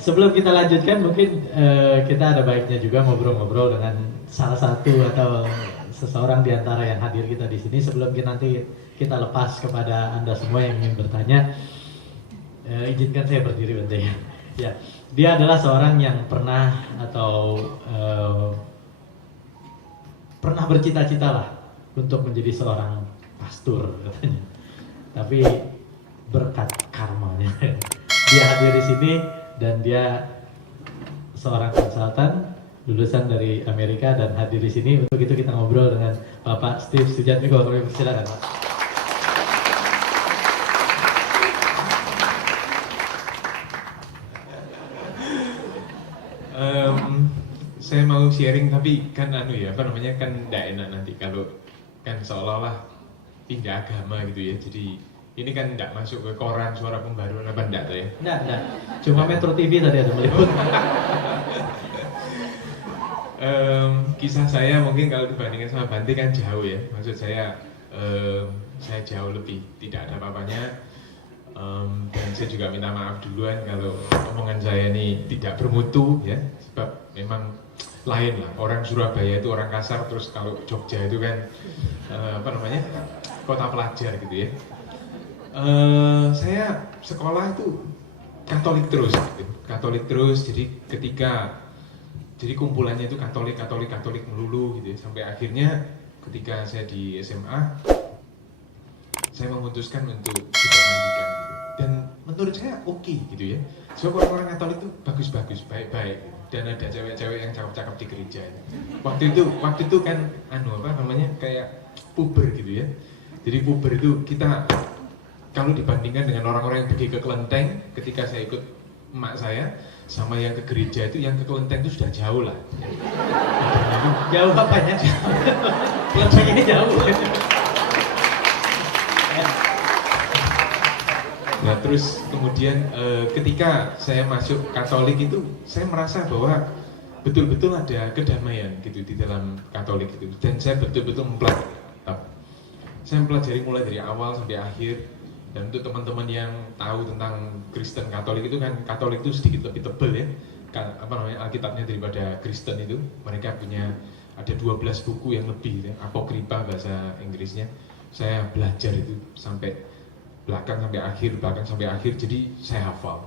sebelum kita lanjutkan mungkin kita ada baiknya juga ngobrol-ngobrol dengan salah satu atau seseorang di antara yang hadir kita di sini sebelum nanti kita lepas kepada Anda semua yang ingin bertanya. Izinkan saya berdiri bentar ya. Ya, dia adalah seorang yang pernah atau pernah bercita-cita lah untuk menjadi seorang pastor katanya. Tapi berkat karmanya dia hadir di sini dan dia seorang konsultan lulusan dari Amerika dan hadir di sini. Untuk itu kita ngobrol dengan Bapak Steve Sujatmiko. Silakan Pak. Saya mau sharing tapi kan kan nggak enak nanti kalau kan seolah-olah pindah agama gitu ya. Jadi ini kan nggak masuk ke koran Suara Pembaruan apa enggak tuh ya? Enggak. Cuma Metro TV tadi ada meliput. Kisah saya mungkin kalau dibandingkan sama Bante kan jauh ya. Maksud saya jauh lebih tidak ada apa-apanya. Dan saya juga minta maaf duluan kalau omongan saya ini tidak bermutu ya. Sebab memang lain lah. Orang Surabaya itu orang kasar, terus kalau Jogja itu kan kota pelajar gitu ya. Saya sekolah itu Katolik terus, jadi kumpulannya itu Katolik melulu gitu ya. Sampai akhirnya ketika saya di SMA, saya memutuskan untuk dipermandikan gitu. Dan menurut saya oke gitu ya. Sebab orang-orang Katolik itu bagus-bagus, baik-baik, dan ada cewek-cewek yang cakep-cakep di gereja. Waktu itu kan kayak puber gitu ya. Jadi puber itu kita kalau dibandingkan dengan orang-orang yang pergi ke kelenteng, ketika saya ikut emak saya sama yang ke gereja itu, yang ke kelenteng itu sudah jauh lah. Jauh apanya? Kelenteng ini jauh. Nah terus kemudian ketika saya masuk Katolik itu, saya merasa bahwa betul-betul ada kedamaian gitu di dalam Katolik itu. Dan saya betul-betul mempelajari mulai dari awal sampai akhir. Dan untuk teman-teman yang tahu tentang Kristen Katolik itu kan, Katolik itu sedikit lebih tebal ya, Alkitabnya daripada Kristen itu. Mereka punya ada 12 buku yang lebih ya, apokripa bahasa Inggrisnya. Saya belajar itu sampai belakang sampai akhir, jadi saya hafal,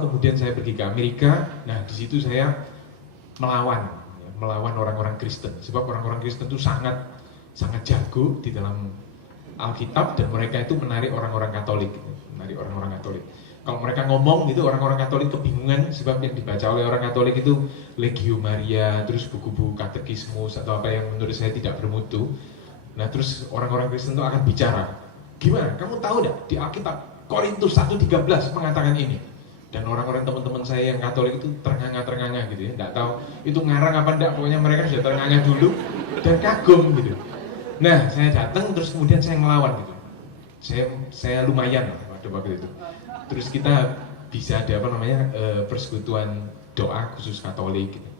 kemudian saya pergi ke Amerika. Nah di situ saya melawan orang-orang Kristen, sebab orang-orang Kristen itu sangat jago di dalam Alkitab, dan mereka itu menarik orang-orang Katolik. Kalau mereka ngomong gitu, orang-orang Katolik kebingungan, sebab yang dibaca oleh orang Katolik itu Legio Maria, terus buku-buku katekismus atau apa yang menurut saya tidak bermutu. Nah terus orang-orang Kristen itu akan bicara, gimana? Kamu tahu enggak di Alkitab Korintus 1:13 mengatakan ini? Dan orang-orang teman-teman saya yang Katolik itu ternganga-ternganga gitu ya, enggak tahu itu ngarang apa enggak, pokoknya mereka sudah ternganga dulu dan kagum gitu. Nah, saya datang terus kemudian saya ngelawan gitu. Saya lumayan pada waktu itu. Terus kita bisa ada persekutuan doa khusus Katolik gitu.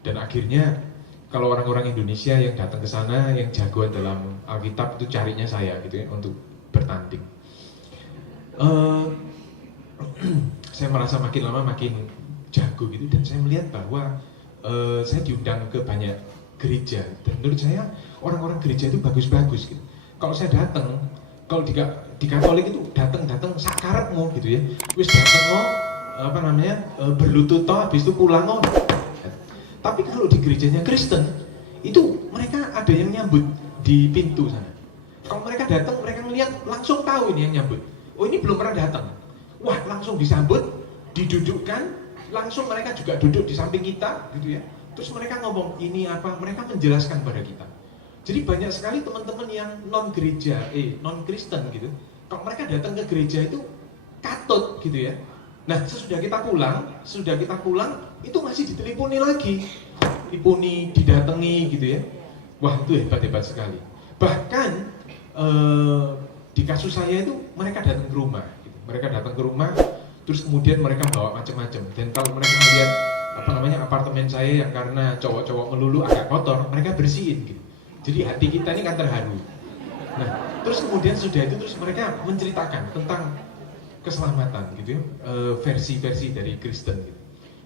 Dan akhirnya kalau orang-orang Indonesia yang datang ke sana yang jagoan dalam Alkitab itu carinya saya gitu ya untuk bertanding. Saya merasa makin lama makin jago gitu, dan saya melihat bahwa saya diundang ke banyak gereja, dan menurut saya orang-orang gereja itu bagus-bagus gitu. Kalau saya datang, kalau di Katolik itu datang sakarepmu gitu ya, wis datang berlutut habis itu pulang Tapi kalau di gerejanya Kristen itu mereka ada yang nyambut di pintu sana. Kalau mereka datang, mereka melihat langsung tahu ini yang nyambut. Oh ini belum pernah datang. Wah langsung disambut, didudukkan, langsung mereka juga duduk di samping kita gitu ya. Terus mereka ngomong ini apa, mereka menjelaskan pada kita. Jadi banyak sekali teman-teman yang non Kristen gitu. Kalau mereka datang ke gereja itu katut gitu ya. Nah sesudah kita pulang itu masih diteleponi lagi, didatangi gitu ya. Wah itu hebat sekali. Bahkan di kasus saya itu mereka datang ke rumah gitu. Terus kemudian mereka bawa macam-macam. Dan kalau mereka melihat apartemen saya yang karena cowok-cowok melulu agak kotor, mereka bersihin gitu. Jadi hati kita ini kan terharu. Nah, terus kemudian sudah itu terus mereka menceritakan tentang keselamatan gitu ya, versi-versi dari Kristen gitu.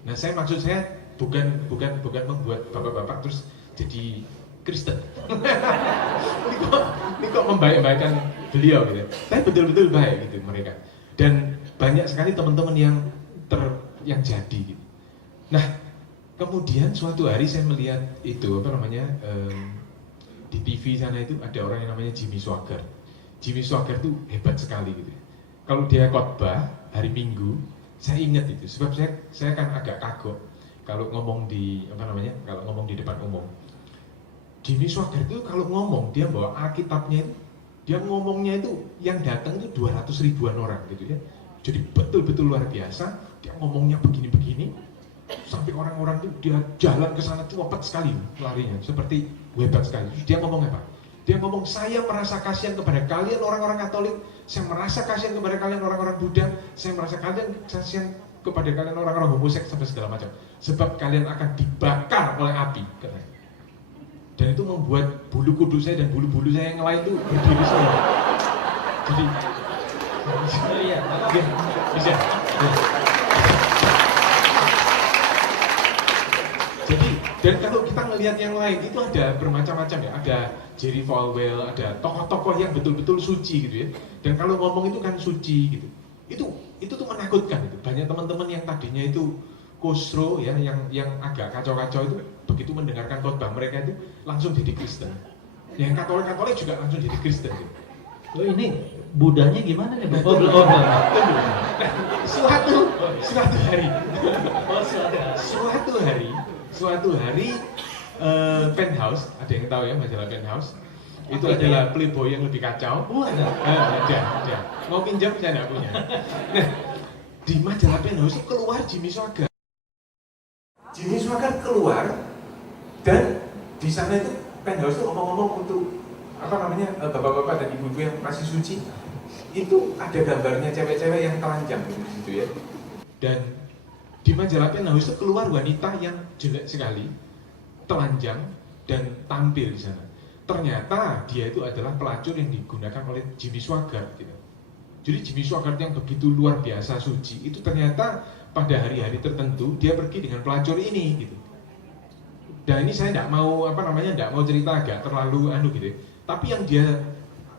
Nah, maksud saya bukan membuat bapak-bapak terus jadi Kristen. ini kok membaik-baikkan beliau gitu. Tapi betul-betul baik gitu mereka. Dan banyak sekali teman-teman yang jadi gitu. Nah, kemudian suatu hari saya melihat itu di TV sana itu ada orang yang namanya Jimmy Swaggart. Jimmy Swaggart itu hebat sekali gitu. Kalau dia khotbah hari Minggu, saya ingat itu sebab saya kan agak kagok kalau ngomong di depan umum. Jimmy Swaggart itu kalau ngomong dia bawa Alkitabnya itu, dia ngomongnya itu yang datang itu 200 ribuan orang gitu ya. Jadi betul-betul luar biasa. Dia ngomongnya begini-begini sampai orang-orang itu dia jalan ke sana cepet sekali larinya, seperti hebat sekali. Terus dia ngomong apa? Dia ngomong, saya merasa kasihan kepada kalian orang-orang Katolik, saya merasa kasihan kepada kalian orang-orang Buddha, saya merasa kasihan kepada kalian orang-orang homoseks sampai segala macam. Sebab kalian akan dibakar oleh api, katanya. Dan itu membuat bulu kuduk saya dan bulu-bulu saya yang lain itu berdiri semua. Jadi, bisa. Jadi, dan kalau kita melihat yang lain itu ada bermacam-macam ya. Ada Jerry Falwell, ada tokoh-tokoh yang betul-betul suci gitu ya. Dan kalau ngomong itu kan suci gitu. Itu tuh menakutkan itu. Banyak teman-teman yang tadinya itu kusro ya, yang agak kacau-kacau itu begitu mendengarkan khotbah mereka itu langsung jadi Kristen. Yang Katolik juga langsung jadi Kristen. Gitu. Oh, ini Budanya gimana nih? Suatu hari Penthouse, ada yang tahu ya majalah Penthouse? Itu adalah playboy yang lebih kacau. Ada. Mau pinjam saya nggak punya. Nah, di majalah Penthouse itu keluar Jimmy Swaggart. Jimmy Swaggart keluar dan di sana itu Penthouse itu ngomong-ngomong untuk bapak-bapak dan ibu-ibu yang masih suci, itu ada gambarnya cewek-cewek yang telanjang gitu ya. Dan di majalah Penthouse itu keluar wanita yang jelek sekali, telanjang dan tampil di sana. Ternyata dia itu adalah pelacur yang digunakan oleh Jimmy Swaggart gitu. Jadi Jimmy Swaggart yang begitu luar biasa suci itu ternyata pada hari-hari tertentu dia pergi dengan pelacur ini gitu. Dan ini saya tidak mau cerita agak terlalu gitu. Tapi yang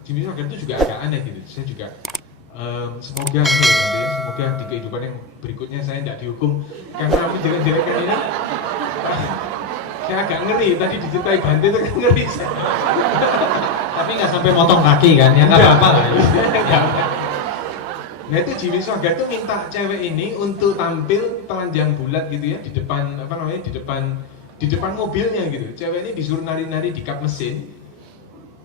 Jimmy Swaggart itu juga agak aneh gitu. Saya juga semoga di kehidupan yang berikutnya saya tidak dihukum karena menjelek-jelekkan ini. Saya agak ngeri, tadi diceritai Bante itu kan ngeri. Tapi nggak sampai motong kaki kan, ya nggak apa-apa lah. Nah itu Jimmy Swaggart tuh minta cewek ini untuk tampil telanjang bulat gitu ya di depan mobilnya gitu. Cewek ini disuruh nari-nari di kap mesin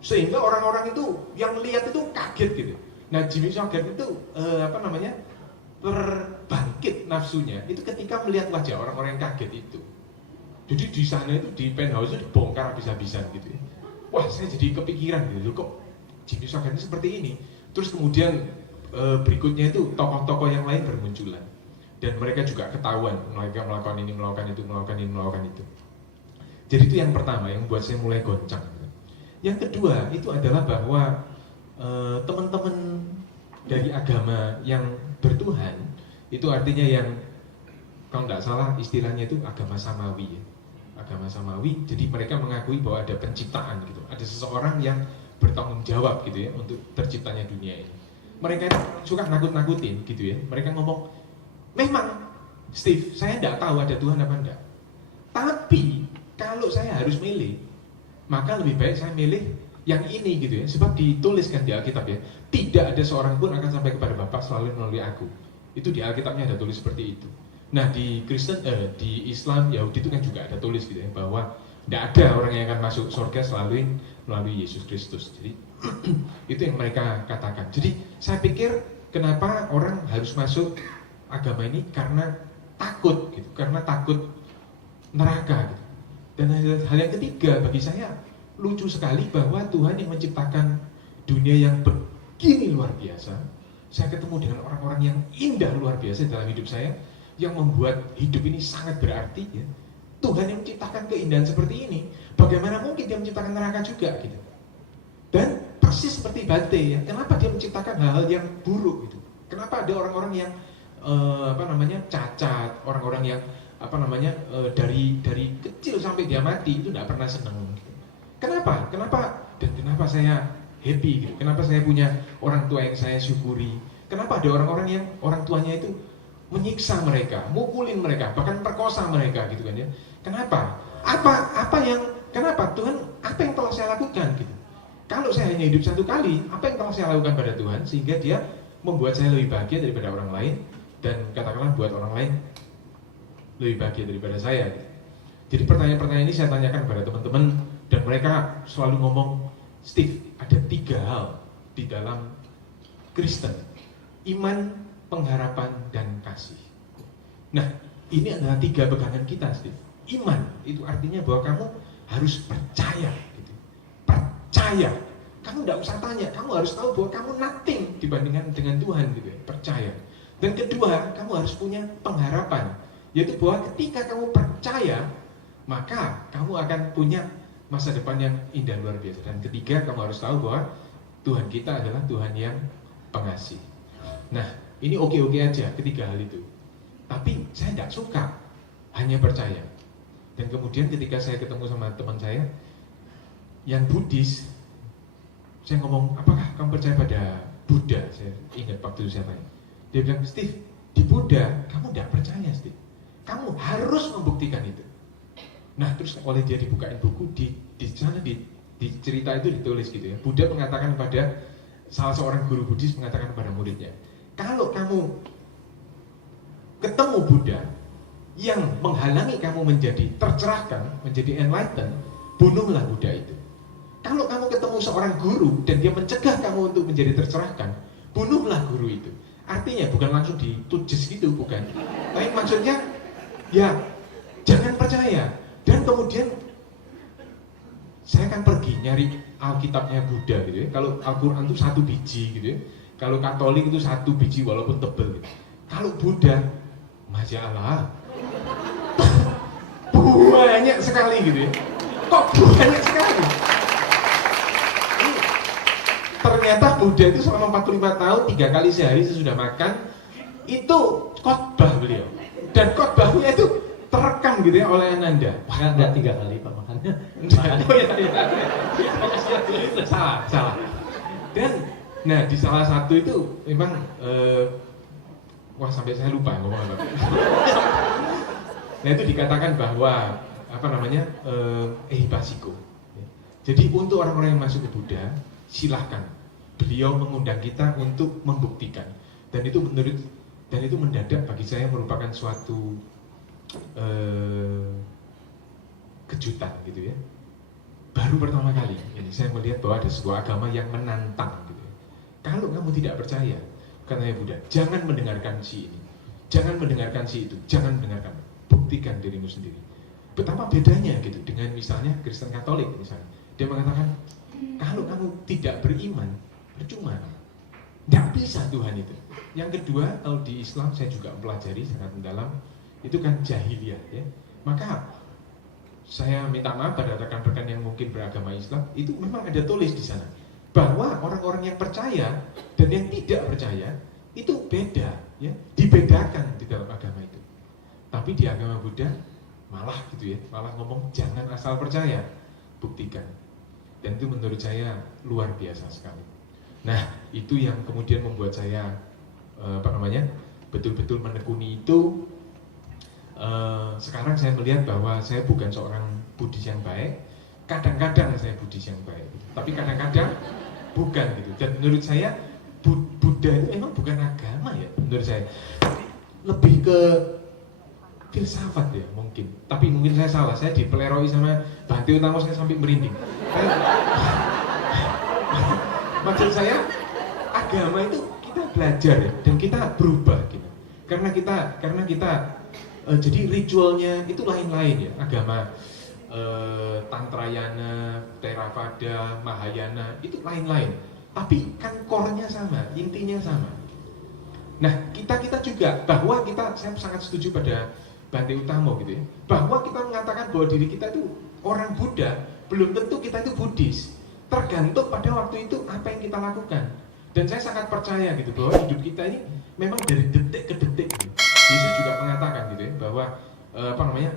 sehingga orang-orang itu yang lihat itu kaget gitu. Nah Jimmy Swaggart itu terbangkit nafsunya itu ketika melihat wajah orang-orang yang kaget itu. Jadi di sana itu di Penthouse itu dibongkar habis-habisan gitu ya. Wah saya jadi kepikiran gitu kok Jimmy Swaggart ini seperti ini. Terus kemudian berikutnya itu tokoh-tokoh yang lain bermunculan dan mereka juga ketahuan mereka melakukan ini, melakukan itu. Jadi itu yang pertama yang buat saya mulai goncang. Yang kedua itu adalah bahwa teman-teman dari agama yang bertuhan itu artinya yang kalau nggak salah istilahnya itu agama samawi ya. Agama samawi, jadi mereka mengakui bahwa ada penciptaan gitu, ada seseorang yang bertanggung jawab gitu ya untuk terciptanya dunia ini. Mereka suka nakut-nakutin gitu ya. Mereka ngomong, memang Steve, saya tidak tahu ada Tuhan apa enggak. Tapi kalau saya harus milih, maka lebih baik saya milih yang ini gitu ya. Sebab dituliskan di Alkitab ya, tidak ada seorang pun akan sampai kepada Bapa selalu melalui aku. Itu di Alkitabnya ada tulis seperti itu. Nah di Kristen, di Islam, Yahudi itu kan juga ada tulis gitu ya, bahwa tidak ada orang yang akan masuk surga selalu melalui Yesus Kristus. Jadi itu yang mereka katakan. Jadi saya pikir kenapa orang harus masuk agama ini karena takut gitu, karena takut neraka gitu. Dan hal yang ketiga bagi saya lucu sekali bahwa Tuhan yang menciptakan dunia yang begini luar biasa. Saya ketemu dengan orang-orang yang indah luar biasa dalam hidup saya, yang membuat hidup ini sangat berarti ya. Tuhan yang menciptakan keindahan seperti ini, bagaimana mungkin dia menciptakan neraka juga gitu. Dan persis seperti Bante ya, kenapa dia menciptakan hal-hal yang buruk gitu? Kenapa ada orang-orang yang cacat, orang-orang yang dari kecil sampai dia mati itu tidak pernah senang. Kenapa? Dan kenapa saya happy gitu? Kenapa saya punya orang tua yang saya syukuri? Kenapa ada orang-orang yang orang tuanya itu menyiksa mereka, mukulin mereka, bahkan perkosa mereka gitu kan ya? Kenapa? Kenapa Tuhan? Apa yang telah saya lakukan gitu? Kalau saya hanya hidup satu kali, apa yang telah saya lakukan pada Tuhan sehingga Dia membuat saya lebih bahagia daripada orang lain dan katakanlah buat orang lain lebih bahagia daripada saya. Jadi pertanyaan-pertanyaan ini saya tanyakan kepada teman-teman dan mereka selalu ngomong, Steve, ada 3 hal di dalam Kristen: iman, pengharapan, dan kasih. Nah, ini adalah 3 pegangan kita, Steve. Iman itu artinya bahwa kamu harus percaya, gitu. Percaya. Kamu tidak usah tanya, kamu harus tahu bahwa kamu nothing dibandingkan dengan Tuhan, gitu ya. Percaya. Dan kedua, kamu harus punya pengharapan, yaitu bahwa ketika kamu percaya, maka kamu akan punya masa depan yang indah luar biasa. Dan ketiga, kamu harus tahu bahwa Tuhan kita adalah Tuhan yang pengasih. Nah, ini oke-oke aja ketiga hal itu. Tapi saya tidak suka hanya percaya. Dan kemudian ketika saya ketemu sama teman saya yang Buddhis, saya ngomong, apakah kamu percaya pada Buddha? Saya ingat waktu itu saya tanya. Dia bilang, Steve, di Buddha kamu tidak percaya, Steve. Kamu harus membuktikan itu. Nah, terus oleh dia dibukain buku, di sana di cerita itu ditulis gitu ya. Buddha mengatakan pada salah seorang guru Buddhis mengatakan kepada muridnya, kalau kamu ketemu Buddha yang menghalangi kamu menjadi tercerahkan, menjadi enlightened, bunuhlah Buddha itu. Kalau kamu ketemu seorang guru dan dia mencegah kamu untuk menjadi tercerahkan, bunuhlah guru itu. Artinya bukan langsung ditujes gitu, bukan. Tapi maksudnya, ya jangan percaya. Dan kemudian saya akan pergi nyari Alkitabnya Buddha gitu ya. Kalau Al-Quran itu 1 biji gitu ya. Kalau Katolik itu 1 biji walaupun tebel gitu. Kalau Buddha, Masya Allah, banyak sekali gitu ya. Kok banyak sekali? Ternyata Buddha itu selama 45 tahun 3 kali sehari sesudah makan itu khotbah beliau. Dan khotbahnya itu terekam gitu ya oleh Ananda. Enggak 3 kali Pak makannya. Salah. Dan nah di salah satu itu memang wah sampai saya lupa ngomong apa. Nah itu dikatakan bahwa basiko. Jadi untuk orang-orang yang masuk ke Buddha, silahkan. Beliau mengundang kita untuk membuktikan. Dan itu mendadak bagi saya merupakan suatu kejutan gitu ya. Baru pertama kali ini saya melihat bahwa ada sebuah agama yang menantang gitu ya. Kalau kamu tidak percaya, katanya Buddha, jangan mendengarkan si ini, jangan mendengarkan si itu, jangan mendengarkan, buktikan dirimu sendiri. Betapa bedanya gitu dengan misalnya Kristen Katolik misalnya. Dia mengatakan, kalau kamu tidak beriman, percuma. Tidak bisa Tuhan itu. Yang kedua, kalau di Islam saya juga mempelajari sangat mendalam, itu kan jahiliyah ya. Maka saya minta maaf pada rekan-rekan yang mungkin beragama Islam, itu memang ada tulis di sana bahwa orang-orang yang percaya dan yang tidak percaya itu beda ya, dibedakan di dalam agama itu. Tapi di agama Buddha malah gitu ya, malah ngomong jangan asal percaya, buktikan. Dan itu menurut saya luar biasa sekali. Nah, itu yang kemudian membuat saya betul-betul menekuni itu. Sekarang saya melihat bahwa saya bukan seorang Buddhis yang baik. Kadang-kadang saya Buddhis yang baik, tapi kadang-kadang bukan gitu. Dan menurut saya Buddha itu memang bukan agama ya, menurut saya. Lebih ke filsafat ya mungkin. Tapi mungkin saya salah. Saya dipeleroi sama Bhante Utama saya sampai merinding. Maksud saya agama itu kita belajar ya, dan kita berubah gitu. Karena kita jadi ritualnya itu lain-lain ya. Agama Tantrayana, Theravada, Mahayana itu lain-lain. Tapi kan core-nya sama, intinya sama. Nah, kita juga bahwa saya sangat setuju pada Bhante Utama gitu ya. Bahwa kita mengatakan bahwa diri kita itu orang Buddha, belum tentu kita itu Buddhis. Tergantung pada waktu itu apa yang kita lakukan. Dan saya sangat percaya gitu bahwa hidup kita ini memang dari detik ke detik gitu. Yesus juga mengatakan gitu ya bahwa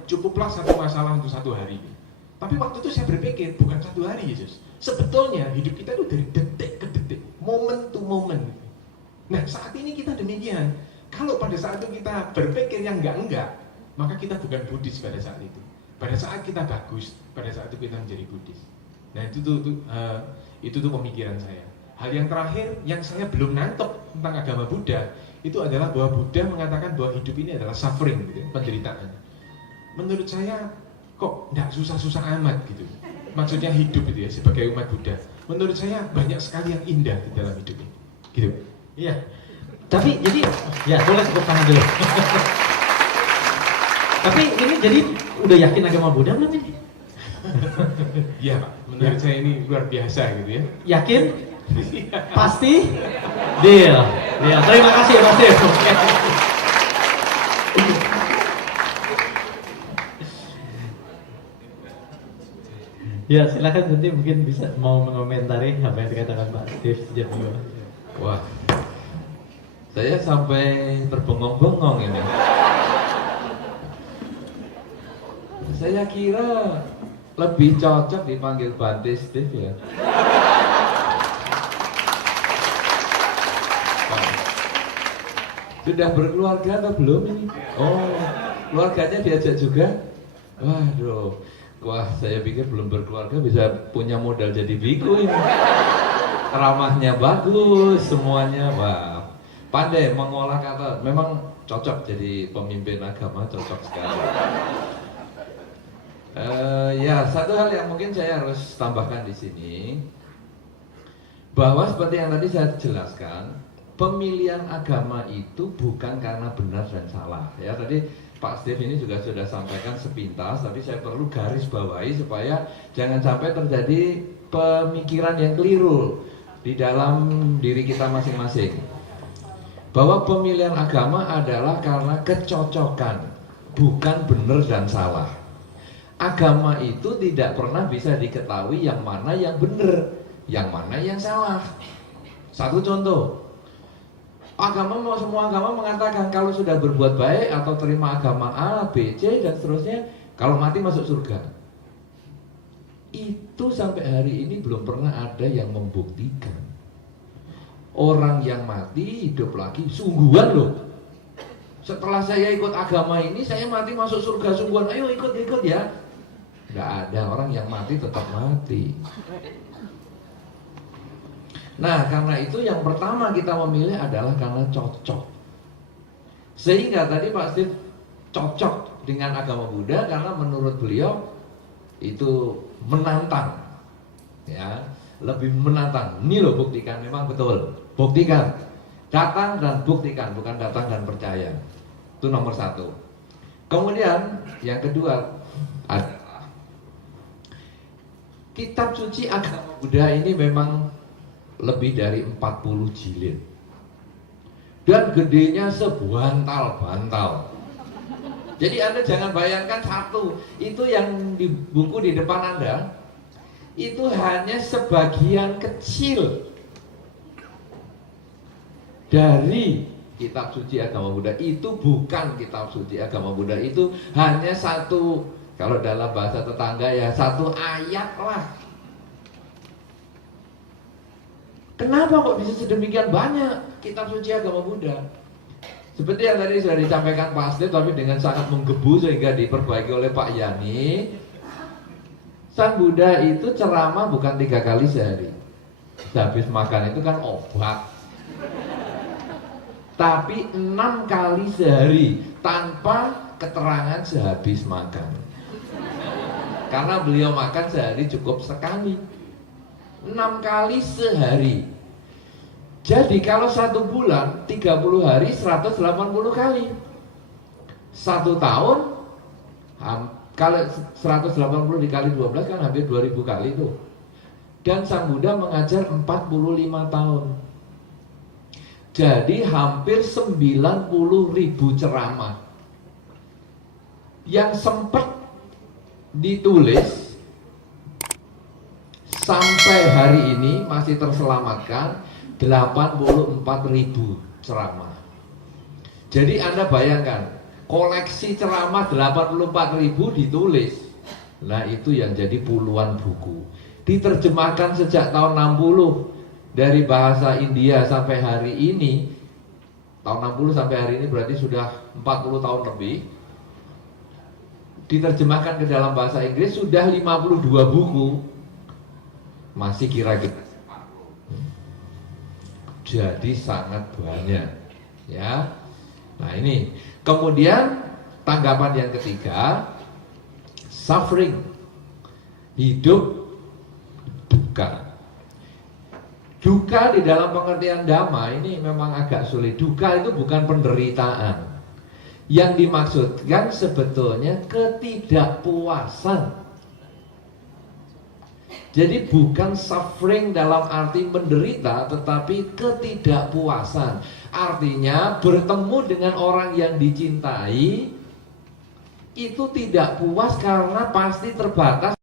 cukuplah satu masalah untuk satu hari. Tapi waktu itu saya berpikir bukan satu hari Yesus. Sebetulnya hidup kita itu dari detik ke detik, moment to moment. Nah saat ini kita demikian. Kalau pada saat itu kita berpikir yang enggak, maka kita bukan Buddhis pada saat itu. Pada saat kita bagus, pada saat itu kita menjadi Buddhis. Nah itu tuh pemikiran saya. Hal yang terakhir yang saya belum nangkep tentang agama Buddha itu adalah bahwa Buddha mengatakan bahwa hidup ini adalah suffering, gitu, penderitaan. Menurut saya kok enggak susah-susah amat gitu. Maksudnya hidup itu ya sebagai umat Buddha. Menurut saya banyak sekali yang indah di dalam hidup ini. Gitu. Iya. Tapi jadi ya boleh tepuk tangan dulu. Tapi ini jadi udah yakin agama Buddha belum ini? Iya Pak, menurut saya ini luar biasa gitu ya. Yakin? Pasti? Deal. Terima kasih Mas Dev. Ya silakan nanti mungkin bisa mau mengomentari apa yang dikatakan Pak Steve sejak dulu. Wah, saya sampai terbengong-bengong ini. Saya kira lebih cocok dipanggil Bante Steve ya. Sudah berkeluarga atau belum ini? Oh, keluarganya diajak juga? Waduh, wah saya pikir belum berkeluarga bisa punya modal jadi biku ini. Ramahnya bagus, semuanya, wah pandai mengolah kata, memang cocok jadi pemimpin agama, cocok sekali. Ya, satu hal yang mungkin saya harus tambahkan di sini, bahwa seperti yang tadi saya jelaskan, pemilihan agama itu bukan karena benar dan salah. Ya, tadi Pak Steve ini juga sudah sampaikan sepintas, tapi saya perlu garis bawahi supaya jangan sampai terjadi pemikiran yang keliru di dalam diri kita masing-masing. Bahwa pemilihan agama adalah karena kecocokan, bukan benar dan salah. Agama itu tidak pernah bisa diketahui yang mana yang benar, yang mana yang salah. Satu contoh, semua agama mengatakan kalau sudah berbuat baik atau terima agama A, B, C dan seterusnya, kalau mati masuk surga. Itu sampai hari ini belum pernah ada yang membuktikan. Orang yang mati hidup lagi, sungguhan loh. Setelah saya ikut agama ini, saya mati masuk surga sungguhan. Ayo ikut ya. Nggak ada, orang yang mati tetap mati. Nah, karena itu yang pertama kita memilih adalah karena cocok. Sehingga tadi Pak Steve cocok dengan agama Buddha karena menurut beliau itu menantang. Ya, lebih menantang. Ini loh buktikan, memang betul. Buktikan. Datang dan buktikan, bukan datang dan percaya. Itu nomor satu. Kemudian yang kedua adalah kitab suci agama Buddha ini memang lebih dari 40 jilid dan gedenya sebantal-bantal. Jadi Anda jangan bayangkan satu, itu yang di buku di depan Anda itu hanya sebagian kecil dari kitab suci agama Buddha. Itu bukan kitab suci agama Buddha, itu hanya satu, kalau dalam bahasa tetangga ya satu ayat lah. Kenapa kok bisa sedemikian banyak kitab suci agama Buddha? Seperti yang tadi sudah disampaikan Pak Steve, tapi dengan sangat menggebu sehingga diperbaiki oleh Pak Yani. Sang Buddha itu ceramah bukan 3 kali sehari. Habis makan itu kan obat. Tapi 6 kali sehari tanpa keterangan sehabis makan. Karena beliau makan sehari cukup sekali. 6 kali sehari. Jadi kalau 1 bulan 30 hari 180 kali. 1 tahun kalau 180 dikali 12 kan hampir 2000 kali tuh. Dan Sang Buddha mengajar 45 tahun. Jadi hampir 90.000 ceramah yang sempat ditulis sampai hari ini masih terselamatkan 84.000 ceramah. Jadi Anda bayangkan, koleksi ceramah 84.000 ditulis. Nah itu yang jadi puluhan buku. Diterjemahkan sejak tahun 60 dari bahasa India sampai hari ini. Tahun 60 sampai hari ini berarti sudah 40 tahun lebih. Diterjemahkan ke dalam bahasa Inggris sudah 52 buku. Masih kira-kira separuh. Jadi sangat banyak, ya. Nah ini, kemudian tanggapan yang ketiga, suffering, hidup duka. Duka di dalam pengertian Dhamma ini memang agak sulit. Duka itu bukan penderitaan. Yang dimaksudkan sebetulnya ketidakpuasan. Jadi bukan suffering dalam arti menderita, tetapi ketidakpuasan. Artinya bertemu dengan orang yang dicintai itu tidak puas karena pasti terbatas